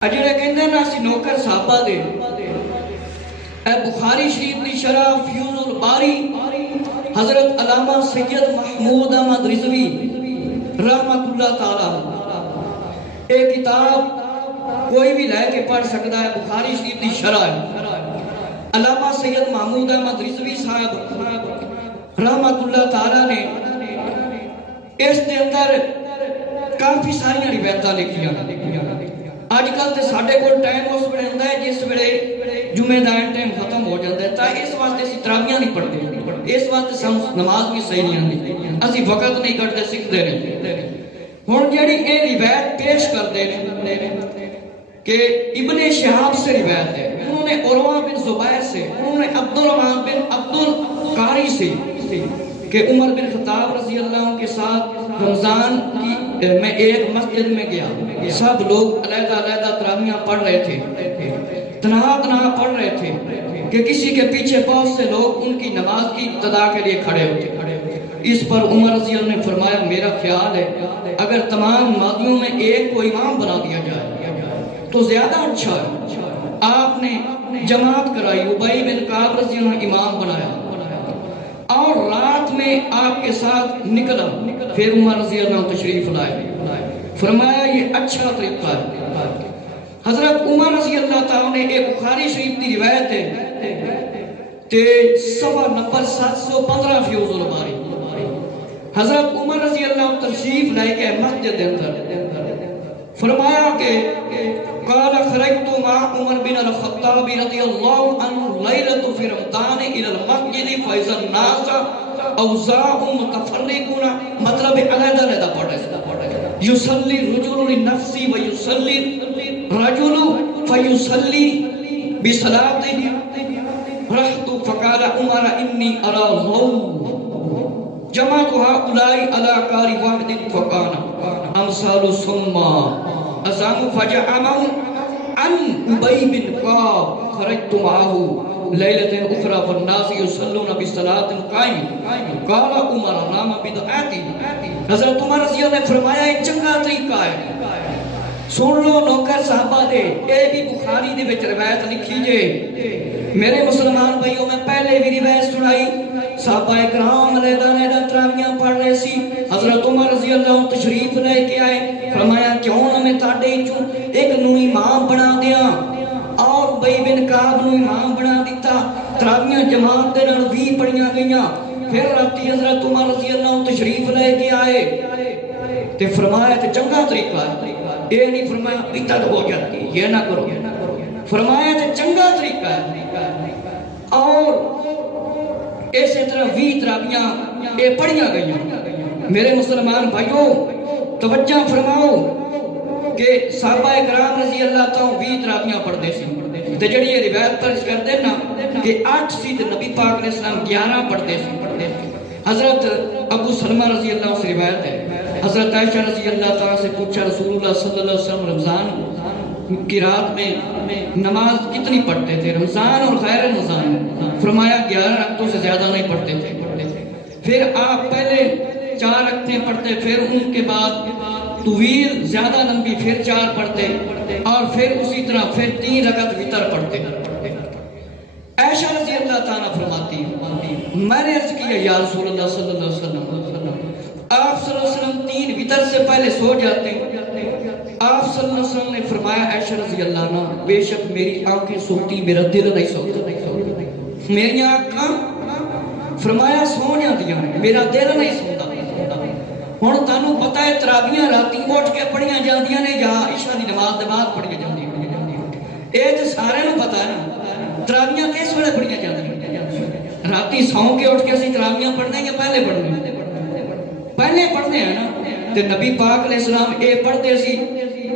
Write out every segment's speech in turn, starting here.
جڑے کہندے نا اسی نوکر صحابہ دے اے بخاری شریف دی شرح فیوز الباری حضرت علامہ سید محمود احمد رضوی رحمت اللہ تعالی ایک کتاب کوئی بھی لے کے پڑھ سکتا ہے، بخاری شریف دی شرح ہے۔ علامہ سید محمود احمد رضوی صاحب رحمت اللہ تعالی نے اس دے اندر کافی ساری روایتاں لکھیاں۔ آج کل تے ساڈے کول ٹائم اس ویلے ہوندا ہے جس ویلے جمعے دا ٹائم ختم ہو جاندا ہے، تا اس واسطے اسی تراویحاں نہیں پڑھتے، اس واسطے سانوں نماز بھی صحیح نہیں آندی، اسی وقت نہیں کٹتے، سکھدے رہندے۔ ہن جڑی اے روایت پیش کردے نے کہ ابن شہاب سے روایت ہے، انہوں نے عروہ بن زبیر سے، انہوں نے عبد الرحمن بن عبد القاری سے کہ عمر بن خطاب رضی اللہ عنہ کے ساتھ رمضان کی میں ایک مسجد میں گیا، سب لوگ علیحدہ علیحدہ تراویحاں پڑھ رہے تھے، تنہا تنہا پڑھ رہے تھے کہ کسی کے پیچھے بہت سے لوگ ان کی نماز کی ابتدا کے لیے کھڑے ہوتے۔ اس پر عمر رضی اللہ عنہ نے فرمایا میرا خیال ہے اگر تمام نمازیوں میں ایک کو امام بنا دیا جائے تو زیادہ اچھا ہے۔ آپ نے جماعت کرائی، ابی بن کعب رضی اللہ عنہ امام بنایا اور رات میں آپ کے ساتھ نکلا، پھر عمر رضی اللہ عنہ تشریف لائے، فرمایا یہ اچھا طریقہ ہے۔ حضرت عمر رضی اللہ تعالیٰ نے ایک بخاری شریف کی روایت ہے تے صفحہ نمبر 715 فیوز الباری، حضرت عمر رضی اللہ عنہ تشریف لائے کہ مسجد کے اندر فرمایا کہ قال خرجت مع عمر بن الخطاب رضی اللہ عنہ لیلۃ فی رمضان الى المسجد فاذا الناس اوزاع متفرقون، مطلب علیحدہ علیحدہ پڑھ رہے، یصلی الرجل لنفسه ویصلی الرجل فیصلی بصلاته، رحت فقال عمر انی ارى ضوء جمعت هؤلاء على قاری واحد فكان امثال ثم أزام فجعمهم عن أبي بن كعب خرجت معه ليلة أخرى فالناس يصلون بصلاة قائم قال عمر نام بدعاتی۔ حضرت عمر رضی اللہ نے فرمایا ایک چنگا طریقہ ہے، سن لو نوکر صحابہ دے، اے بھی بخاری دے وچ روایت لکھی جے۔ میرے مسلمان بھائیوں میں پہلے بھی روایت سنائی، صحابہ اکرام علیحدہ علیحدہ تراویحاں پڑھ رہے سی، حضرت عمر رضی اللہ عنہ تشریف لے کے آئے، فرمایا کیوں نہ میں تاڈے چوں ایک نو امام بنا دیاں، اور ابی بن کعب نو امام بنا دیتا، تراویحاں جماعت دے نال 20 پڑھیاں گئیاں۔ پھر راتی حضرت عمر رضی اللہ عنہ تشریف لے کے آئے تے فرمایا تے چنگا طریقہ ہے، یہ نہیں فرمایا بدعت ہو جاتی یہ نہ کرو، فرمایا تے چنگا طریقہ ہے۔ اور اسی طرح 20 تراویحاں یہ پڑھیاں گئیاں۔ میرے مسلمان بھائیوں توجہ فرماؤ کہ صحابہ اکرام رضی اللہ تعالیٰ 20 تراویحاں پڑھتے سی، تے جڑی یہ روایت پر کرتے نا کہ 8 سی تے نبی پاک علیہ السلام 11 پڑھتے سی۔ حضرت ابو سلمہ رضی اللہ عنہ سے روایت ہے، حضرت عائشہ رضی اللہ تعالیٰ سے پوچھا رسول اللہ صلی اللہ علیہ وسلم رمضان کی رات میں نماز کتنی پڑھتے تھے، رمضان اور غیر رمضان؟ فرمایا 11 رکعتوں سے زیادہ نہیں پڑھتے تھے۔ پھر آپ پہلے 4 رکعتیں پڑھتے، پھر ان کے بعد طویل زیادہ لمبی پھر 4 پڑھتے، اور پھر اسی طرح پھر 3 رکعت وتر پڑھتے۔ عائشہ رضی اللہ تعالیٰ فرماتی میں نے عرض کیا یا رسول اللہ صلی اللہ علیہ وسلم، آپ صلی اللہ علیہ وسلم 3 وتر سے پہلے سو جاتے ہیں؟ آپ صلی اللہ علیہ وسلم نے فرمایا عائشہ رضی اللہ عنہ بے شک میری آنکھیں سوتی میرا دل نہیں سوتا، میری آنکھاں فرمایا سو جاندیاں میرا دل نہیں سوتا۔ ہن تانوں پتہ ہے تراویحاں راتی اٹھ کے پڑھیاں جاندیاں نے یا عشاء دی نماز دے بعد پڑھیاں جاندیاں؟ اے تے سارے نوں پتہ ہے نا، تراویحاں کس ویلے پڑھیاں جاندیاں؟ راتی سو کے اٹھ کے اسی تراویحاں پڑھنے یا پہلے پڑھنے؟ پہلے پڑھنے ہیں نا، تے نبی پاک علیہ السلام اے پڑھتے سی،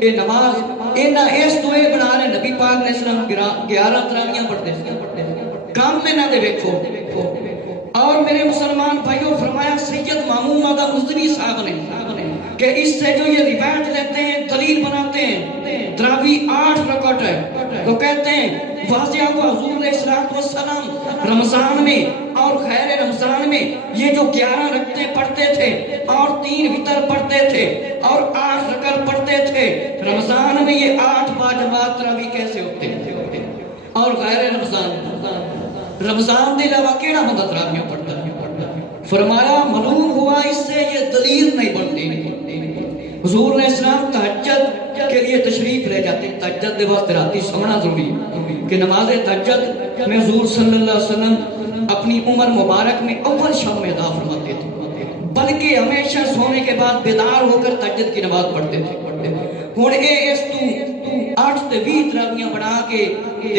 اے نماز انہاں اس تو اے بنا رہے نبی پاک علیہ السلام 11 تراویحاں پڑھتے سی، کام میں نہ دے ویکھو۔ اور میرے مسلمان بھائیوں فرمایا سید مامون آدھا مزدوی صاحب نے کہ اس سے جو یہ روایت لیتے ہیں دلیل بناتے ہیں تراویح 8 رکعت ہے، تو کہتے ہیں واضح کو حضور علیہ السلام رمضان میں اور غیر رمضان میں یہ جو 11 رکعتیں پڑھتے تھے اور 3 وتر پڑھتے تھے اور 8 رکعت پڑھتے تھے، رمضان میں یہ 8 واجبات غیر رمضان دے علاوہ کیڑا بندہ تراویح پڑھتا ہے؟ فرمایا معلوم ہوا اس سے یہ دلیل نہیں بنتی۔ حضور نے اسلام تہجد کے لیے تشریف لے جاتے، تہجد دے وقت راتی سونا ضروری ہے کہ نماز تہجد میں حضور صلی اللہ علیہ وسلم اپنی عمر مبارک میں اول شب میں ادا فرماتے تھے، بلکہ ہمیشہ سونے کے بعد بیدار ہو کر تہجد کی نماز پڑھتے تھے۔ ہن اے اس تو 8 تے 20 تراویحاں بنا کے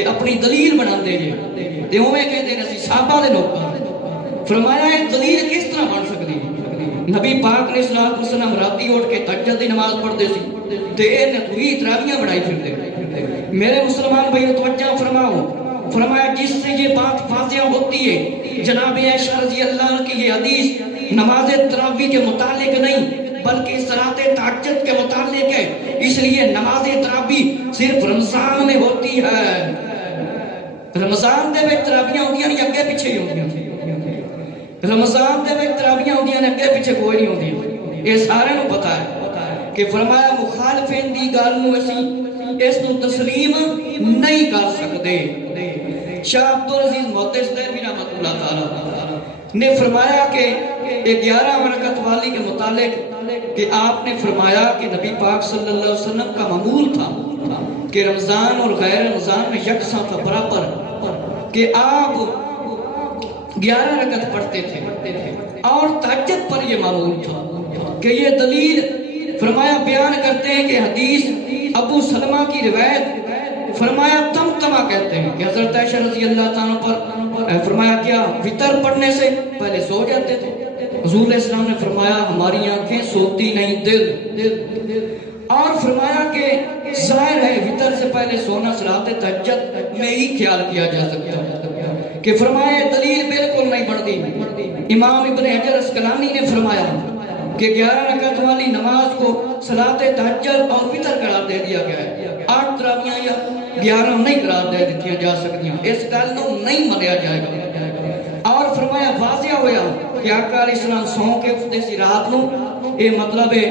اپنی دلیل بنا دے جے تے اوویں کہندے نے اسی صحابہ دے لوگ۔ فرمایا یہ دلیل کس طرح بن سکتی ہے؟ نبی پاک علیہ الصلوۃ والسلام راتی اٹھ کے تہجد دی نماز پڑھتے سی تے انہیں 20 تراویحاں بنائی پھرتے۔ میرے مسلمان بھائیو توجہ فرماؤ، فرمایا جس سے یہ بات واضح ہوتی ہے جناب عائشہ رضی اللہ عنہ کی یہ حدیث نماز تراویح کے متعلق نہیں بلکہ صلاۃ تہجد کے متعلق ہے، اس لیے نماز تراویح صرف رمضان میں ہوتی ہے۔ رمضان دے وچ تراویحاں ہوندیاں نہیں، اگے پیچھے ہی ہوندیاں۔ رمضان دے وچ تراویحاں ہوندیاں نے، اگے پیچھے کوئی نہیں ہوندی، یہ سارے نوں پتہ ہے کہ فرمایا مخالفین دی گل نوں اسی اس نوں تسلیم نہیں کر سکتے۔ شاہ عبدالعزیز محدث دہلوی رحمۃ اللہ تعالی نے فرمایا کہ 11 رکعت والی کے متعلق کہ آپ نے فرمایا کہ نبی پاک صلی اللہ علیہ وسلم کا معمول تھا کہ رمضان اور غیر رمضان میں یکساں تھا، برابر، کہ آپ 11 رکعت پڑھتے تھے اور تہجد پر یہ معمول تھا کہ یہ دلیل فرمایا بیان کرتے ہیں کہ حدیث ابو سلمہ کی روایت فرمایا تمتمہ کہتے ہیں کہ حضرت عائشہ رضی اللہ تعالیٰ پر فرمایا کیا وطر پڑھنے سے پہلے سو جاتے تھے؟ حضور علیہ السلام نے فرمایا ہماری آنکھیں سوتی نہیں، دل۔ اور فرمایا کہ ظاہر ہے وطر سے پہلے سونا صلاۃ تہجد میں ہی خیال کیا جا سکتا ہے کہ فرمایا دلیل بالکل نہیں بڑھتی۔ امام ابن حجر اسقلانی نے فرمایا کہ 11 رکعت والی نماز کو صلاۃ تہجد اور وطر قرار دے دیا گیا ہے، 8 تراویحاں یا 11 نہیں قرار دے دیتی جا سکتی، اس گل کو نہیں منیا جائے گا۔ اور فرمایا واضح ہویا کہ آقا علیہ السلام سو کے اٹھتے سی رات نو، یہ مطلب ہے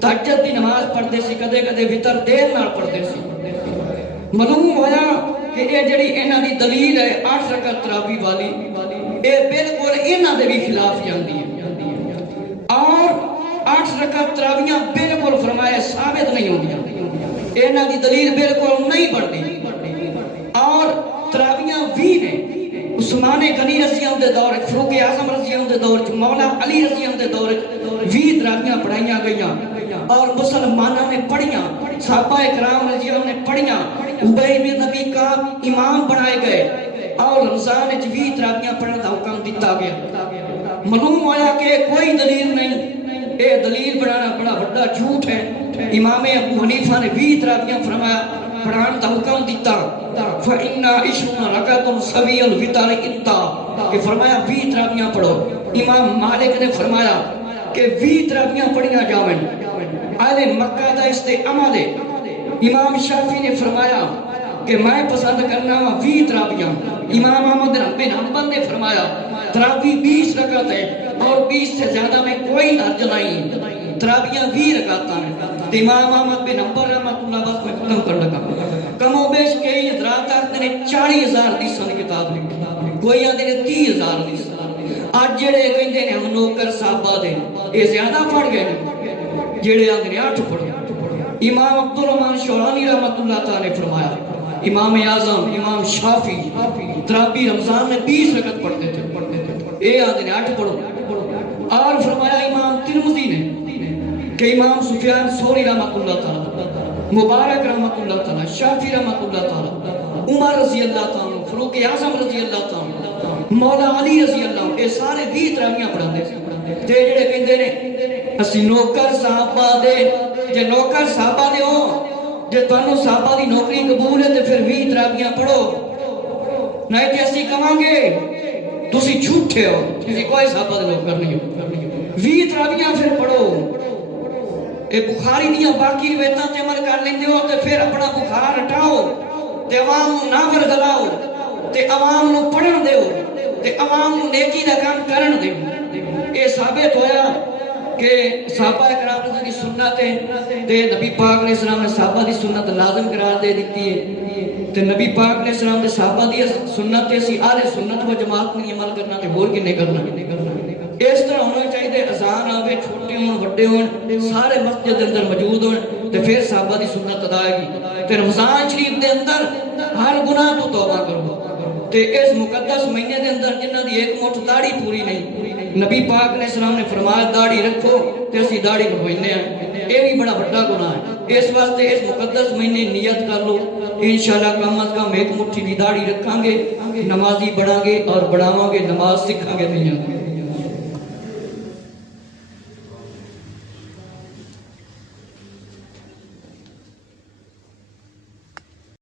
تہجد دی نماز پڑھتے سی، کدے کدے وطر دیر نال پڑھتے سی۔ معلوم ہویا کہ یہ جڑی انہاں دی دلیل ہے 8 رکعت تراویح والی، یہ بالکل انہاں دے بھی خلاف جاندی ہے، اور 8 رکعت تراویحاں بالکل فرمایا ثابت نہیں ہوندیاں، انہاں دی دلیل بالکل نہیں بڑھتی۔ اور تراویحاں 20 نے عثمان غنی رضی اللہ دے دور، فاروق اعظم رضی اللہ دے دور، مولا علی رضی اللہ دے دور 20 تراویحاں پڑھائیاں گئیاں اور مسلمانوں نے پڑھیاں، صحابہ کرام رضی اللہ نے پڑھیاں، ابی بن نبی کا امام بنائے گئے اور رمضان وچ 20 تراویحاں پڑھنے دا حکم دتا گیا۔ معلوم ہوا کہ کوئی دلیل نہیں، یہ دلیل بنانا بڑا بڑا جھوٹ ہے۔ امام ابو حنیفہ نے 20 تراویحاں فرمایا پڑھان دا حکم دیتا، فإن 20 رکعت سوی الوتر انتا، کہ فرمایا 20 تراویحاں پڑھو۔ امام مالک نے فرمایا کہ 20 تراویحاں پڑھیاں جاویں، اہل مکہ دا استعمال ہے۔ امام شافعی نے فرمایا کہ میں پسند کرنا 20 تراویحاں۔ امام احمد بن حنبل نے فرمایا تراویح 20 رکعت ہے اور 20 سے زیادہ میں کوئی حرج نہیں، تراویحاں 20 رکعت ہیں۔ امام احمد بن حنبل رحمۃ اللہ بس میں ختم کر لگا، کم و بیش کئی حضرات نے 40,000 حدیثاں کی کتاب لکھی، کوئی آدھے نے 30,000 حدیث۔ آج جڑے کہندے نے ہم نوکر صحابہ دے، یہ زیادہ پڑھ گئے نے، جڑے آدھے نے 8 پڑھ گئے۔ امام عبد الرحمن شورانی رحمۃ اللہ تعالی نے فرمایا امام اعظم امام شافعی تراویح رمضان میں 20 رکعت پڑھتے تھے، یہ آدھے نے 8 پڑھو۔ اور فرمایا امام ترمذی نے کہ امام سفیان ثوری رحمۃ اللہ تعالی، مبارک رحمۃ اللہ تعالی، شافعی رحمۃ اللہ تعالی، عمر رضی اللہ تعالی، فاروق اعظم رضی اللہ تعالی، مولا علی رضی اللہ عنہ، یہ سارے 20 تراویحاں پڑھاندے سی۔ تے جڑے کہندے نے اسی نوکر صحابہ دے، جے نوکر صحابہ دے ہو، جے تانوں صحابہ دی نوکری قبول ہے تے پھر 20 تراویحاں پڑھو، نہیں تے اسی کہاں گے تسی جھوٹے ہو، تسی کوئی صحابہ دے نوکر نہیں ہو۔ 20 تراویحاں پھر پڑھو۔ اے بخاری دیاں باقی روایتاں تے عمل کر لیندے ہو تے پھر اپنا بخار ہٹاؤ تے عوام نوں نہ ورگلاؤ تے عوام نوں پڑھن دیو تے عوام نوں نیکی دا کام کرن دیو۔ اے ثابت ہویا کہ صحابہ کرام دی سنت تے نبی پاک علیہ السلام نے صحابہ دی سنت لازم قرار دے دیتی ہے۔ تے نبی پاک علیہ السلام دے صحابہ دی سنت تے اسی اہل سنت و جماعت نہیں عمل کرنا تے ہور کنے کرنا اس طرح ہونا چاہیے اذان آوے چھوٹے ہون بڑے ہون سارے مسجد دے اندر موجود ہون تے پھر صحابہ دی سنت ادا کی تے رمضان شریف دے اندر ہر گناہ تو توبہ کرو تے اس مقدس مہینے دے اندر جنہاں دی ایک مٹھ داڑھی پوری نہیں نبی پاک علیہ السلام نے فرمایا داڑھی رکھو تے اسی داڑھی بھوئنے ہیں یہ بھی بڑا بڑا گناہ ہے اس واسطے اس مقدس مہینے نیت کر لو انشاءاللہ کم از کم ایک مٹھی دی داڑھی رکھاں گے نمازی بڑھاں گے اور بڑھاواں گے نماز سکھاں گے دنیا